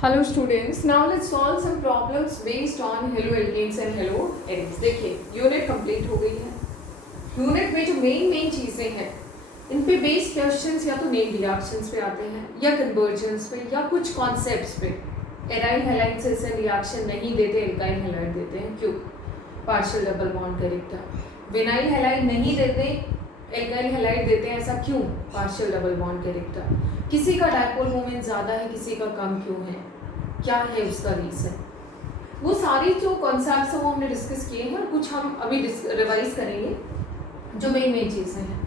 Hello students, now let's solve some problems based on hello alkanes and hello arenes. देखिए unit complete हो गई है. Unit में जो मेन चीज़ें हैं इन पे बेस्ड क्वेश्चंस या तो मेन रिएक्शंस पे आते हैं या कन्वर्जन्स पे या कुछ कॉन्सेप्ट्स पे. एराइल हैलाइड से रिएक्शन नहीं देते, एल्काइल हैलाइड देते हैं. क्यों? Partial double bond character. Vinyl halide नहीं देते, एल्काइल हैलाइड देते हैं. ऐसा क्यों? Partial double bond character. किसी का डायपोल मोमेंट ज़्यादा है, किसी का कम क्यों है, क्या है उसका रीज़न. वो सारी जो कॉन्सेप्ट्स हैं वो हमने डिस्कस किए हैं और कुछ हम अभी रिवाइज करेंगे जो मेन चीज़ें हैं.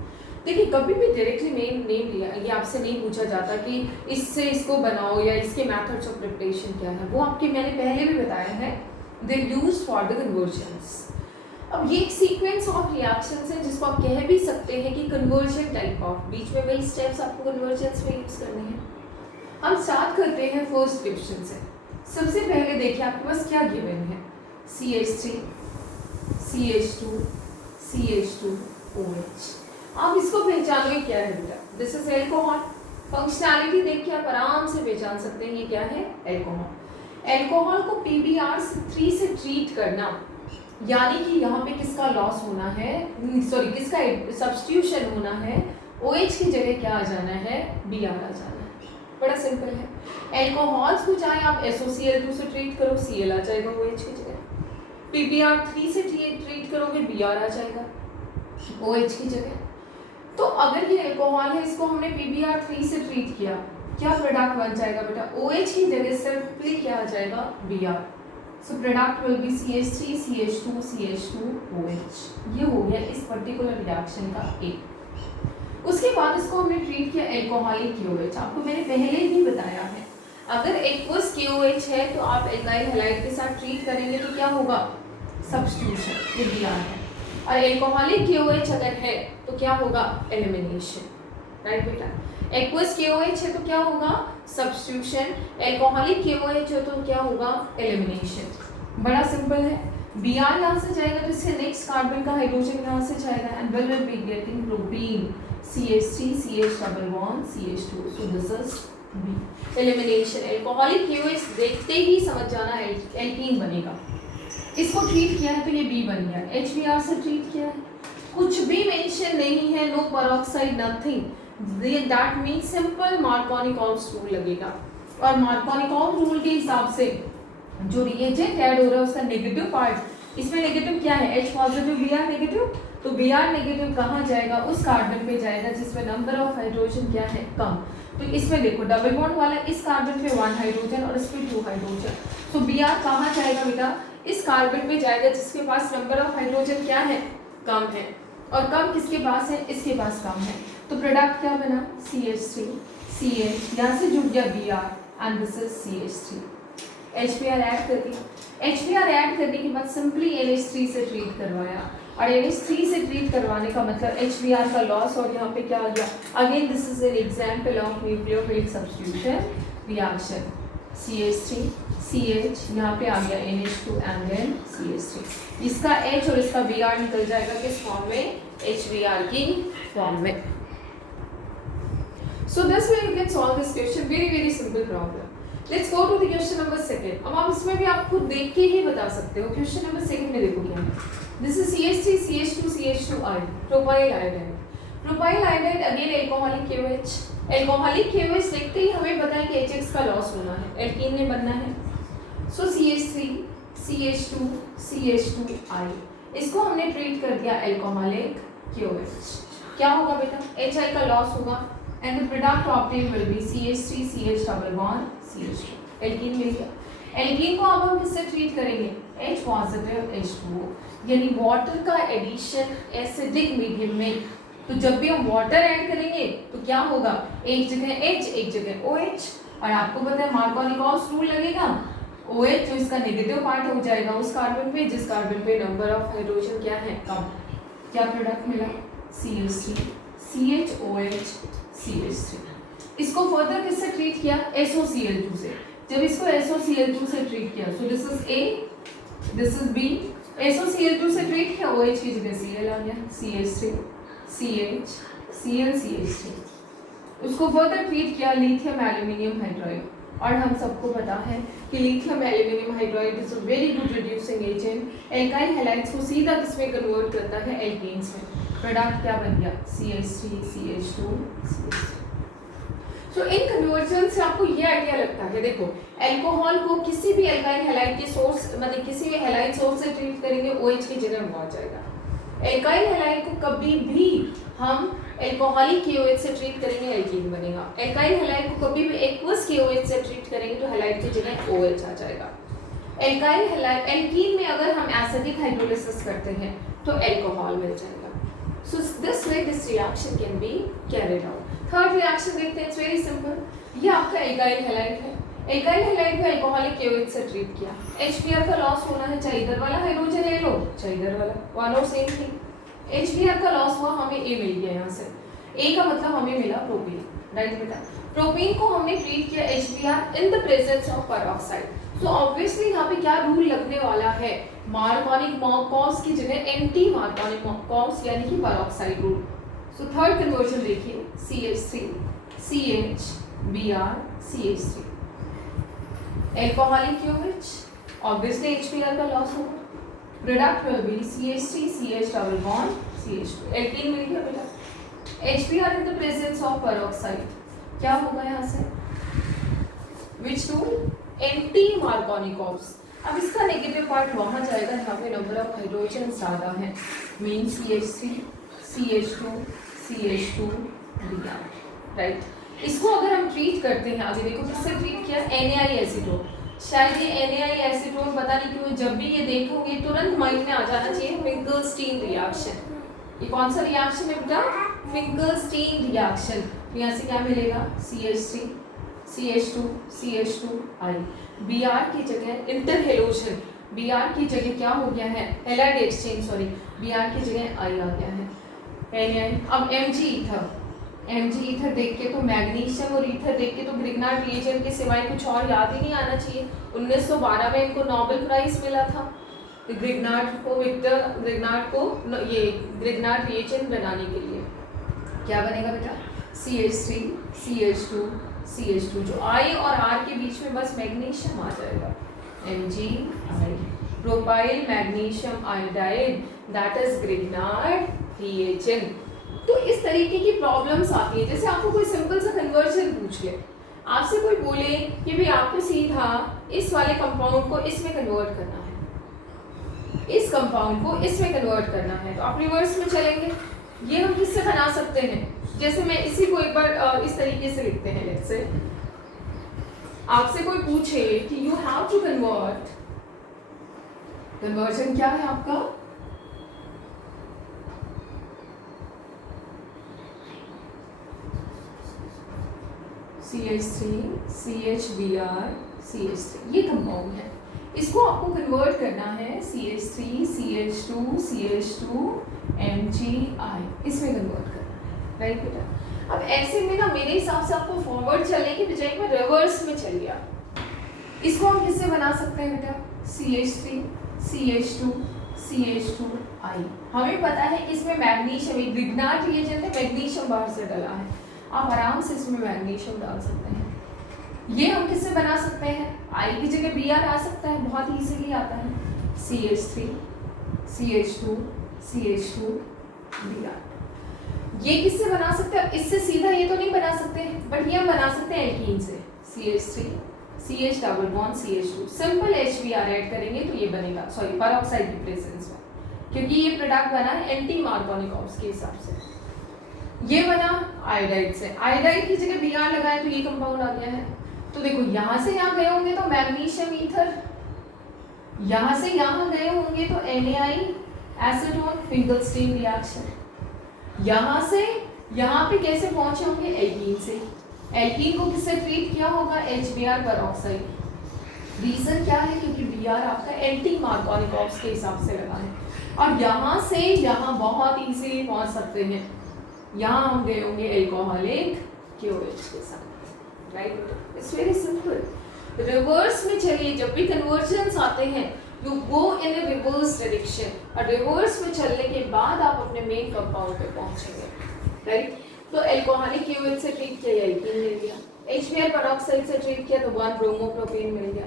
देखिए कभी भी डायरेक्टली मेन नेम लिया ये आपसे नहीं पूछा जाता कि इससे इसको बनाओ या इसके मेथड्स ऑफ प्रिपरेशन क्या है. वो आपके मैंने पहले भी बताया है. दे यूज फॉर द कन्वर्जन्स. अब ये एक सीक्वेंस ऑफ रिएक्शंस है जिसको आप कह भी सकते हैं कि कन्वर्जन टाइप ऑफ. बीच में वही स्टेप्स आपको कन्वर्जन्स में यूज करने हैं. हम स्टार्ट करते हैं फर्स्ट क्वेश्चन से. सबसे पहले देखिए आपके पास क्या गिवन है. CH3 CH2 CH2 OH. आप इसको पहचानोगे क्या है बेटा. This is alcohol. फंक्शनैलिटी देख के आप आराम से पहचान सकते हैं ये क्या है, एल्कोहल. एल्कोहल को PBr3 से ट्रीट करना यानी कि यहाँ पे किसका लॉस होना है, सॉरी किसका सब्स्टिट्यूशन होना है. OH की जगह क्या आ जाना है, Br आ जाना है. बड़ा सिंपल है. एल्कोहल्स को चाहे आप SOCl2 से ट्रीट करो, Cl आ जाएगा OH की जगह. PBr3 से ट्रीट करोगे, Br आ जाएगा OH की जगह. तो अगर ये एल्कोहल है, इसको हमने PBr3 से ट्रीट किया, क्या प्रोडक्ट बन जाएगा बेटा, OH की जगह सिर्फली क्या आ जाएगा, Br. So product will be CH3 CH2 CH2 OH. ये हो गया इस पर्टिकुलर रिएक्शन का A. उसके बाद इसको हमने ट्रीट किया एल्कोहलिक KOH. आपको मैंने पहले ही बताया है अगर एक्वस KOH है तो आप एल्काइल हैलाइड के साथ ट्रीट करेंगे तो क्या होगा, सब्स्टिट्यूशन. ये Br है. और एल्कोहलिक KOH अगर है तो क्या होगा, एलिमिनेशन. राइट बेटा. एक्वस KOH है तो क्या होगा, सब्स्टिट्यूशन. एल्कोहलिक KOH है तो क्या होगा, एलिमिनेशन. बड़ा सिंपल है. Br यहाँ से जाएगा तो इससे नेक्स्ट कार्बन का हाइड्रोजन यहाँ से जाएगा and will be getting propene CH3 CH double bond CH2. So this is B. Elimination. Alcoholic KOH देखते ही समझ जाना एल्कीन बनेगा. इसको ट्रीट किया है तो ये B बन गया. HBr से ट्रीट किया है, कुछ भी मेंशन नहीं है, no peroxide nothing. That means simple Markovnikov's rule लगेगा. और मार्कोनिकॉन रूल के हिसाब से जो रिएजेंट ऐड हो रहा है उसका नेगेटिव पार्ट, इसमें नेगेटिव क्या है, H पॉजिटिव Br नेगेटिव. तो Br नेगेटिव कहाँ जाएगा, उस कार्बन पे जाएगा जिसमें नंबर ऑफ हाइड्रोजन क्या है, कम. तो इसमें देखो डबल बॉन्ड वाला इस कार्बन पे 1 हाइड्रोजन और इस पे 2 हाइड्रोजन. तो Br कहाँ जाएगा बेटा, इस कार्बन पे जाएगा जिसके पास नंबर ऑफ हाइड्रोजन क्या है, कम है. और कम किसके पास है, इसके पास कम है. तो प्रोडक्ट क्या बना, CH3 CH, यहाँ से जुड़ गया Br and this is CH3. HBr add कर दिया. HBr ऐड करने के बाद सिंपली NH3 से ट्रीट करवाया और NH3 से ट्रीट करवाने का मतलब HBr का लॉस. और यहाँ पे क्या आ गया, again this is an example of nucleophilic substitution reaction. CH3 CH यहाँ पे आ गया NH2 एंड देन CH3. इसका H और इसका Br निकल जाएगा किस फॉर्म में, HBr की फॉर्म में. So this way you can solve this question. Very simple problem. Let's go to the question number 2. अब आप इसमें भी आप खुद देख के ही बता सकते हो. क्वेश्चन नंबर 2 में देखो क्या है. This is CH3 CH2 CH2I, propyl iodide. Propyl iodide again alcoholic KOH. Alcoholic KOH देखते ही हमें पता है कि HX का लॉस होना है, एल्कीन ने बनना है. सो CH3 CH2 CH2I, इसको हमने ट्रीट कर दिया एल्कोहलिक KOH. क्या होगा बेटा, HI का लॉस होगा and the product obtained will be CH3 CH double bond CH2. Alkene मिल गया. एल्कीन को अब हम किससे ट्रीट करेंगे, H पॉजिटिव H2O. यानी वाटर का एडिशन एसिडिक मीडियम में. तो जब भी हम वाटर ऐड करेंगे तो क्या होगा, एक जगह H एक जगह OH. और आपको पता है मार्कोनिकॉन्स रूल लगेगा. OH जो इसका नेगेटिव पार्ट हो जाएगा उस कार्बन पे जिस कार्बन पे नंबर ऑफ हाइड्रोजन क्या है, कम. क्या प्रोडक्ट मिला, CH3 CHOH CH3. इसको फर्दर किससे ट्रीट किया, SOCl2 से. जब इसको SOCl2 से ट्रीट किया so this is A, this is B. SOCl2 से ट्रीट किया, OH की जगह Cl आ गया, CH3 CH Cl CH3. उसको फर्दर ट्रीट किया लिथियम एल्यूमिनियम हाइड्राइड. और हम सबको पता है कि lithium aluminium hydride is a very good reducing agent. Alkyl halides को सीधा किसमें कन्वर्ट करता है, एल्केन्स में। प्रोडक्ट क्या बन गया, CH3 CH2 CH3। तो इन कन्वर्जन से आपको ये आइडिया लगता है, देखो अल्कोहल को किसी भी एल्काइल हैलाइड के सोर्स मतलब किसी भी हैलाइड सोर्स से ट्रीट करेंगे OH की जगह में पहुंच जाएगा। एल्काइल हैलाइड को कभी भी हम अल्कोहलिक KOH से ट्रीट करेंगे एल्कीन बनेगा। एल्काइल हैलाइड को कभी भी एक्वस KOH से ट्रीट करेंगे तो हैलाइड की जगह OH आ जाएगा। एल्काइल हैलाइड एल्कीन में अगर हम एसिडिक हाइड्रोलिसिस करते हैं तो अल्कोहल मिल जाएगा। So this way this reaction can be carried out. Third reaction देखते हैं, इट्स वेरी सिंपल। ये आपका एल्काइल हैलाइड है। एल्काइल हैलाइड को अल्कोहलिक KOH से ट्रीट किया। HBr का लॉस होना है, चाहे इधर वाला हाइड्रोजन ले लो चाहे इधर वाला, वन और सेम थिंग। HBr का लॉस हुआ, हमें A मिल गया यहाँ से। A का मतलब हमें मिला प्रोपेन, राइट बेटा। प्रोपेन को हमने ट्रीट किया HBr in the presence of peroxide. तो ऑब्वियसली यहाँ पे क्या रूल लगने वाला है, मार्कोनिक कॉम्स की जगह एंटी मार्कोनिक कॉम्स यानी कि peroxide rule. So third conversion देखिए, CH3 CH Br CH3 alcoholic KOH, obviously HBr का लॉस होगा। Product will be CH3 CH double bond CH2, alkene मिल गया बेटा। HBr in the presence of peroxide क्या होगा यहाँ से, which rule, anti Markovnikov's. अब इसका नेगेटिव पार्ट वहां जाएगा जहाँ पे नंबर ऑफ हाइड्रोजन ज्यादा है, mean CH3 CH2 CH2 Br, right. इसको अगर हम ट्रीट करते हैं, आगे देखो किससे ट्रीट किया, NaI एसीटोन। शायद ये NaI एसीटोन पता नहीं क्यों जब भी ये देखोगे तुरंत माइंड में आ जाना चाहिए फिंकलस्टीन रिएक्शन। ये कौन सा रिएक्शन है बेटा, फिंकलस्टीन रिएक्शन। यहाँ से क्या मिलेगा, CH3 CH2 CH2I। Br की जगह इंटरहेलोजन, Br की जगह क्या हो गया है, हैलाइड एक्सचेंज, सॉरी Br की जगह I आ गया है, NaI। अब Mg ईथर देख के तो मैग्नीशियम और ईथर देख के तो ग्रिग्नार्ड रिएजेंट के सिवाय कुछ और याद ही नहीं आना चाहिए। 1912 में इनको नोबेल प्राइज मिला था ग्रिग्नार्ड को ये ग्रिग्नार्ड रिएजेंट बनाने के लिए। क्या बनेगा बेटा, CH3 CH2 CH2, जो I और R के बीच में बस मैग्नीशियम आ जाएगा, MgI, propyl magnesium iodide, that is Grignard reagent. तो इस तरीके की प्रॉब्लम्स आती है। जैसे आपको कोई सिंपल सा कन्वर्जन पूछ ले, आपसे कोई बोले कि भाई आपको सीधा इस वाले कंपाउंड को इसमें कन्वर्ट करना है, इस कंपाउंड को इसमें कन्वर्ट करना है, तो आप रिवर्स में चलेंगे। ये हम किससे बना सकते हैं, जैसे मैं इसी को एक बार इस तरीके से लिखते हैं। लेट्स से आपसे कोई पूछे कि you have to convert, conversion क्या है आपका, CH3 CHBr CH3, ये कंपाउंड है, इसको आपको कन्वर्ट करना है CH3 CH2 CH2 MgI, इसमें कन्वर्ट करना है, राइट बेटा। अब ऐसे में ना मेरे हिसाब से आपको फॉरवर्ड चलने की बजाय में रिवर्स में चलिए। इसको हम किससे बना सकते हैं बेटा, CH3 CH2 CH2I। हमें पता है इसमें मैग्नीशियम, ग्रिग्नार्ड रिएजेंट है, मैग्नीशियम बाहर से डला है, आप आराम से इसमें मैग्नीशियम डाल सकते हैं। ये हम किससे बना सकते हैं, I की जगह Br आ सकता है, बहुत इजीली आता है, CH3 CH2 CH2 Br। ये किससे बना सकते हैं, इससे सीधा ये तो नहीं बना सकते, बट ये हम बना सकते हैं एल्कीन से, CH3 CH double bond CH2, simple HBr add करेंगे तो ये बनेगा, सॉरी पेरोक्साइड की प्रेजेंस में, क्योंकि ये प्रोडक्ट बना है एंटी मार्कोनिक कॉम्स के हिसाब से। ये बना आयोडाइड से, आयोडाइड की जगह Br लगाए तो ये कंपाउंड आ गया है। तो देखो यहाँ से यहाँ गए होंगे तो मैग्नीशियम ईथर, यहाँ से यहाँ गए होंगे तो NaI एसीटोन, फिंकलस्टीन रिएक्शन। यहाँ से यहाँ पे कैसे पहुंचे होंगे, एल्कीन से, एल्कीन को किससे ट्रीट किया होगा, HBr पेरोक्साइड। रीजन क्या है, क्योंकि Br आपका एंटी मार्कोनिक कॉम्स के हिसाब से लगा है, और यहाँ से यहाँ बहुत इजीली पहुंच सकते हैं, यहाँ हम गए होंगे एल्कोहलिक KOH के साथ, right. It's very simple. Reverse में चलिए, जब भी कन्वर्जन्स आते हैं you go in A reverse direction, और रिवर्स में चलने के बाद आप अपने मेन कंपाउंड पे पहुंचेंगे, राइट। तो एल्कोहलिक KOH से ट्रीट किया, एल्कीन ले लिया, HBr पेरोक्साइड से ट्रीट किया तो 1 ब्रोमोप्रोपेन मिल गया,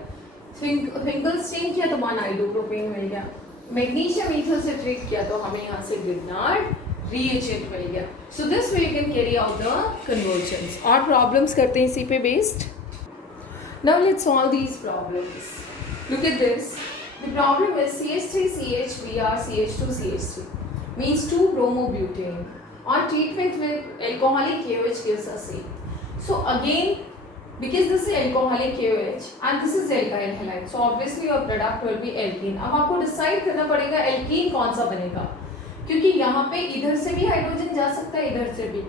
फिंगलस्टीन किया तो 1 आइडोप्रोपेन मिल गया, मैग्नीशियम ईथर से ट्रीट किया तो हमें यहाँ से ग्रिग्नार्ड रीएजेंट मिल गया. सो this way you can carry out the convergence. और प्रॉब्लम्स करते हैं इसी पे based. Now let's solve these problems. Look at this. The problem is CH3CH BR CH2CH3 means 2 bromobutane. On treatment with alcoholic KOH gives us A. So again, because this is alcoholic KOH and this is alkyl halide, so obviously your product will be alkene. अब आपको decide करना पड़ेगा alkene कौन सा बनेगा, क्योंकि यहाँ पे इधर से भी हाइड्रोजन जा सकता है, इधर से भी.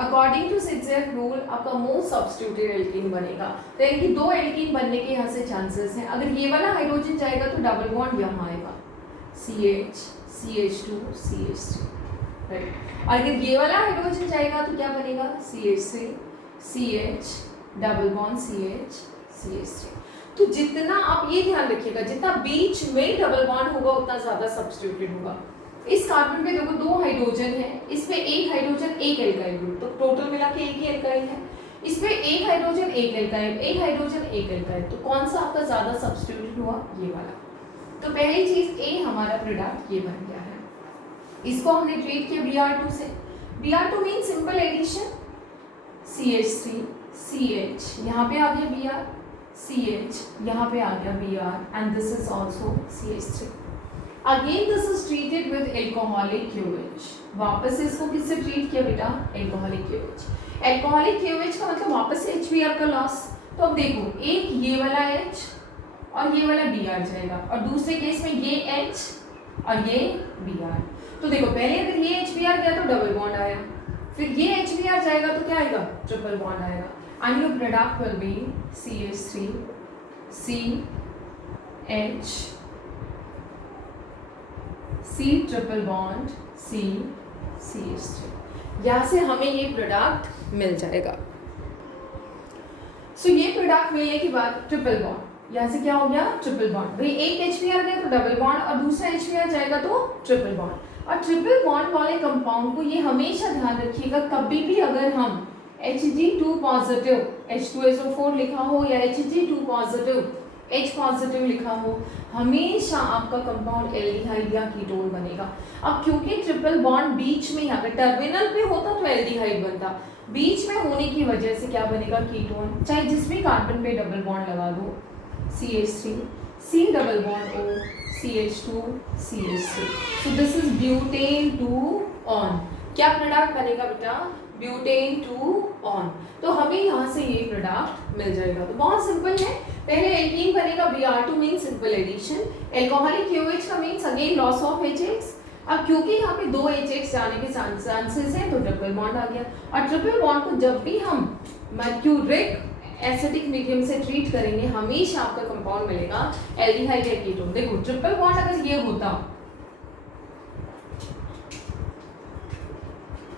अकॉर्डिंग टू zigzag रूल आपका मोस्ट सब्स्टिट्यूटेड एल्कीन बनेगा. तो यानी कि 2 एल्कीन बनने के यहाँ से चांसेस हैं. अगर ये वाला हाइड्रोजन जाएगा तो डबल बॉन्ड यहाँ आएगा, CH CH2 CH3, राइट. अगर ये वाला हाइड्रोजन जाएगा तो क्या बनेगा, CH3 CH double bond CH CH3. तो जितना आप ये ध्यान रखिएगा, जितना बीच में डबल बॉन्ड होगा उतना ज्यादा सब्स्टिट्यूटेड होगा. इस कार्बन पे देखो 2 हाइड्रोजन है, इस पे 1 हाइड्रोजन 1 एल्काइल ग्रुप, तो टोटल मिला के 1 ही एल्काइल है. इस पे 1 हाइड्रोजन 1 एल्काइल, 1 हाइड्रोजन 1 एल्काइल, तो कौन सा आपका ज्यादा सब्स्टिट्यूटेड हुआ, ये वाला. तो पहली चीज ए हमारा प्रोडक्ट ये बन गया है. इसको हमने ट्रीट किया Br2 से. Br2 mean simple addition, CH3 CH यहाँ पे आ गया Br, CH यहाँ पे आ गया Br and this is also CH3. Again this is treated with alcoholic KOH. वापस से इसको किससे ट्रीट किया बेटा, एल्कोहलिक KOH. एल्कोहलिक KOH का मतलब वापस से HBr का लॉस. तो अब देखो, एक ये वाला H और ये वाला Br जाएगा, और दूसरे केस में ये H और ये Br. तो देखो पहले अगर ये HBr गया तो डबल बॉन्ड आया, फिर ये HBr जाएगा तो क्या आएगा, ट्रिपल बॉन्ड आएगा. And your product will be CH3 CH C triple bond C CH3. यहाँ से हमें ये प्रोडक्ट मिल जाएगा. सो ये प्रोडक्ट मिलने के बाद ट्रिपल बॉन्ड, यहाँ से क्या हो गया, ट्रिपल बॉन्ड. भाई एक HBr गया तो डबल बॉन्ड, और दूसरा HBr जाएगा तो ट्रिपल बॉन्ड. और ट्रिपल बॉन्ड वाले कंपाउंड को ये हमेशा ध्यान रखिएगा, कभी भी अगर हम Hg2 पॉजिटिव H2SO4 लिखा हो या Hg2 पॉजिटिव H पॉजिटिव लिखा हो, हमेशा आपका कंपाउंड एल्डिहाइड या कीटोन बनेगा. अब क्योंकि ट्रिपल बॉन्ड बीच में, अगर टर्मिनल पे होता तो एल्डिहाइड बनता, बीच में होने की वजह से क्या बनेगा, कीटोन. चाहे जिस भी कार्बन पे डबल बॉन्ड लगा दो, CH3 C double bond O CH2 CH3. So this is butane 2 on. क्या प्रोडक्ट बनेगा बेटा, ब्यूटेन 2 ऑन. तो हमें यहाँ से ये प्रोडक्ट मिल जाएगा. तो बहुत सिंपल है. पहले एल्कीन बनेगा Br2 mean simple addition, alcoholic KOH का means again loss of HX. अब क्योंकि यहाँ पे 2 HX जाने के चांसेस हैं तो ट्रिपल बॉन्ड आ गया. और ट्रिपल बॉन्ड को जब भी हम मर्क्यूरिक एसिडिक मीडियम से ट्रीट करेंगे हमेशा आपका कंपाउंड मिलेगा एल्डिहाइड या कीटोन. देखो ट्रिपल बॉन्ड अगर ये होता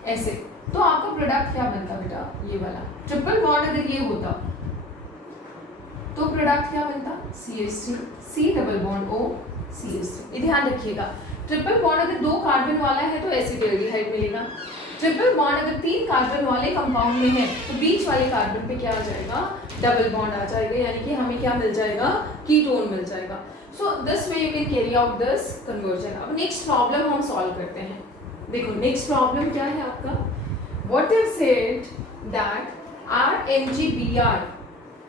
ऐसे तो आपका प्रोडक्ट क्या बनता बेटा, ये वाला. ट्रिपल बॉन्ड अगर ये होता तो प्रोडक्ट क्या बनता, CH3 C double bond O CH3. ध्यान रखिएगा, ट्रिपल बॉन्ड अगर 2 कार्बन वाला है तो एसिटाल्डिहाइड मिलेगा. ट्रिपल बॉन्ड अगर 3 कार्बन वाले कंपाउंड में है तो बीच वाले कार्बन पे क्या आ जाएगा, डबल बॉन्ड आ जाएगा, यानी कि हमें क्या मिल जाएगा, कीटोन मिल जाएगा. So this way you can carry out this conversion. अब नेक्स्ट प्रॉब्लम हम सॉल्व करते हैं. देखो नेक्स्ट प्रॉब्लम क्या है आपका, what if said that RMgBr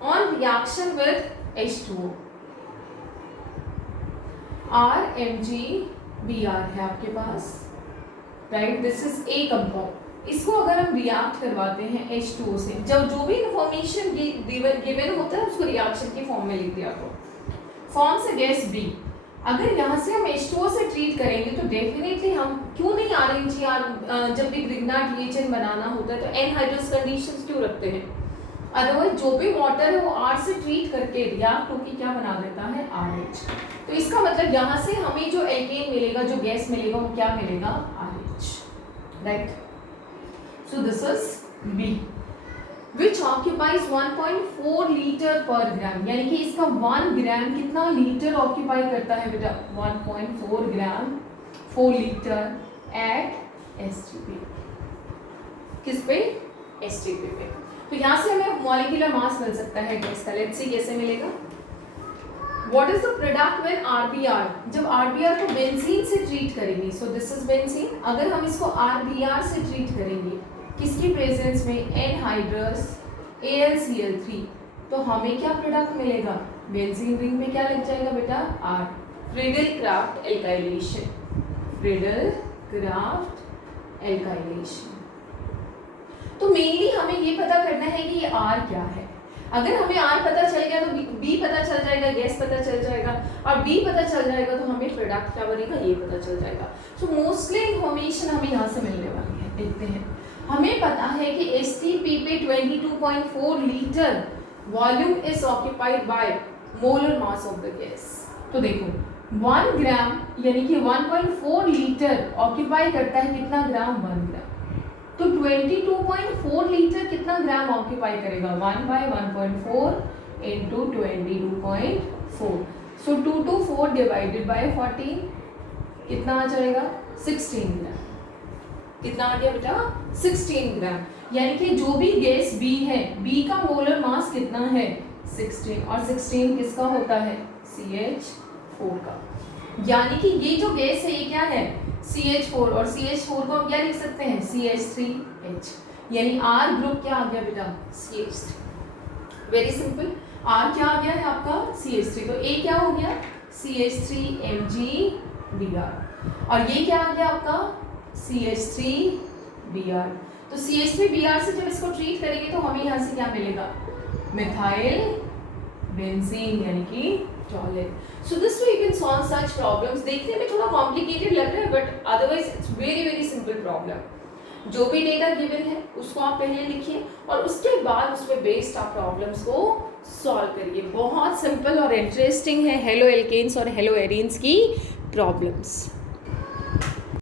on reaction with H2O. RMgBr है आपके पास, right. This is a compound. इसको अगर हम रिएक्ट करवाते हैं H2O से, जब जो भी इंफॉर्मेशन गिवन होता है उसको रिएक्शन के फॉर्म में लिख दिया करो. फॉर्म से गैस B. अगर यहाँ से हम H2O से ट्रीट करेंगे तो डेफिनेटली हम क्यों नहीं RMgR, जब भी ग्रिग्नार्ड रिएजेंट बनाना होता है तो एनहाइड्रस कंडीशंस क्यों रखते हैं. अदरवाइज जो भी वाटर है वो R से ट्रीट करके रिएक्ट होकर क्या बना देता है, RH. तो इसका मतलब यहाँ से हमें जो एल्केन मिलेगा, जो गैस मिलेगा वो क्या मिलेगा, RH, right. So this is B which occupies 1.4 litre पर ग्राम, यानी कि इसका 1 ग्राम कितना लीटर ऑक्यूपाई करता है बेटा, 1.4 ग्राम 4 लीटर एट STP. किस पे, STP पे. तो यहाँ से हमें मॉलिक्यूलर मास मिल सकता है गैस का। लेट्स सी कैसे मिलेगा। What is the product when RBr? जब RBr को बेंजीन से ट्रीट करेंगे, सो दिस इज बेंजीन, अगर हम इसको RBr से ट्रीट करेंगे किसकी प्रेजेंस में, एनहाइड्रस AlCl3, तो हमें क्या प्रोडक्ट मिलेगा, बेंजीन रिंग में क्या लग जाएगा बेटा, R, Friedel-Crafts alkylation, Friedel-Crafts alkylation. तो मेनली हमें ये पता करना है कि ये R क्या है। अगर हमें R पता चल गया तो B पता चल जाएगा, गैस पता चल जाएगा, और B पता चल जाएगा तो हमें प्रोडक्ट क्या बनेगा ये पता चल जाएगा। सो मोस्टली इंफॉर्मेशन हमें यहाँ से मिलने वाली है। देखते हैं, हमें पता है कि STP पे 22.4 litre volume is occupied by molar mass of the gas. तो देखो 1 ग्राम यानी कि 1.4 लीटर ऑक्यूपाई करता है कितना ग्राम, 1 ग्राम, तो 22.4 लीटर कितना ग्राम ऑक्यूपाई करेगा, 1/1.4 इंटू 22.4, सो 224 डिवाइडेड बाय 14 कितना आ जाएगा, 16 ग्राम। कितना आ गया बेटा, 16 ग्राम। यानी कि जो भी गैस B है, B का मोलर मास कितना है, 16, और 16 किसका होता है, CH4 का। यानी कि ये जो गैस है ये क्या है, CH4, और CH4 को हम क्या लिख सकते हैं, CH3H, यानी R ग्रुप क्या आ गया बेटा, CH3। वेरी सिंपल, R क्या आ गया है आपका, CH3, तो A क्या हो गया, CH3MgBr, और ये क्या आ गया आपका, CH3Br। तो CH3Br से जब इसको ट्रीट करेंगे तो हमें यहाँ से क्या मिलेगा, मिथाइल बेंजीन यानी कि toilet. So this way you can solve such problems. देखने में थोड़ा कॉम्प्लिकेटेड लग रहा है but otherwise it's very very simple problem. जो भी डेटा गिवन है उसको आप पहले लिखिए और उसके बाद उस पर बेस्ड आप प्रॉब्लम्स को सॉल्व करिए। बहुत सिंपल और इंटरेस्टिंग है हेलो एल्केन्स और हेलो एरीन्स की प्रॉब्लम्स।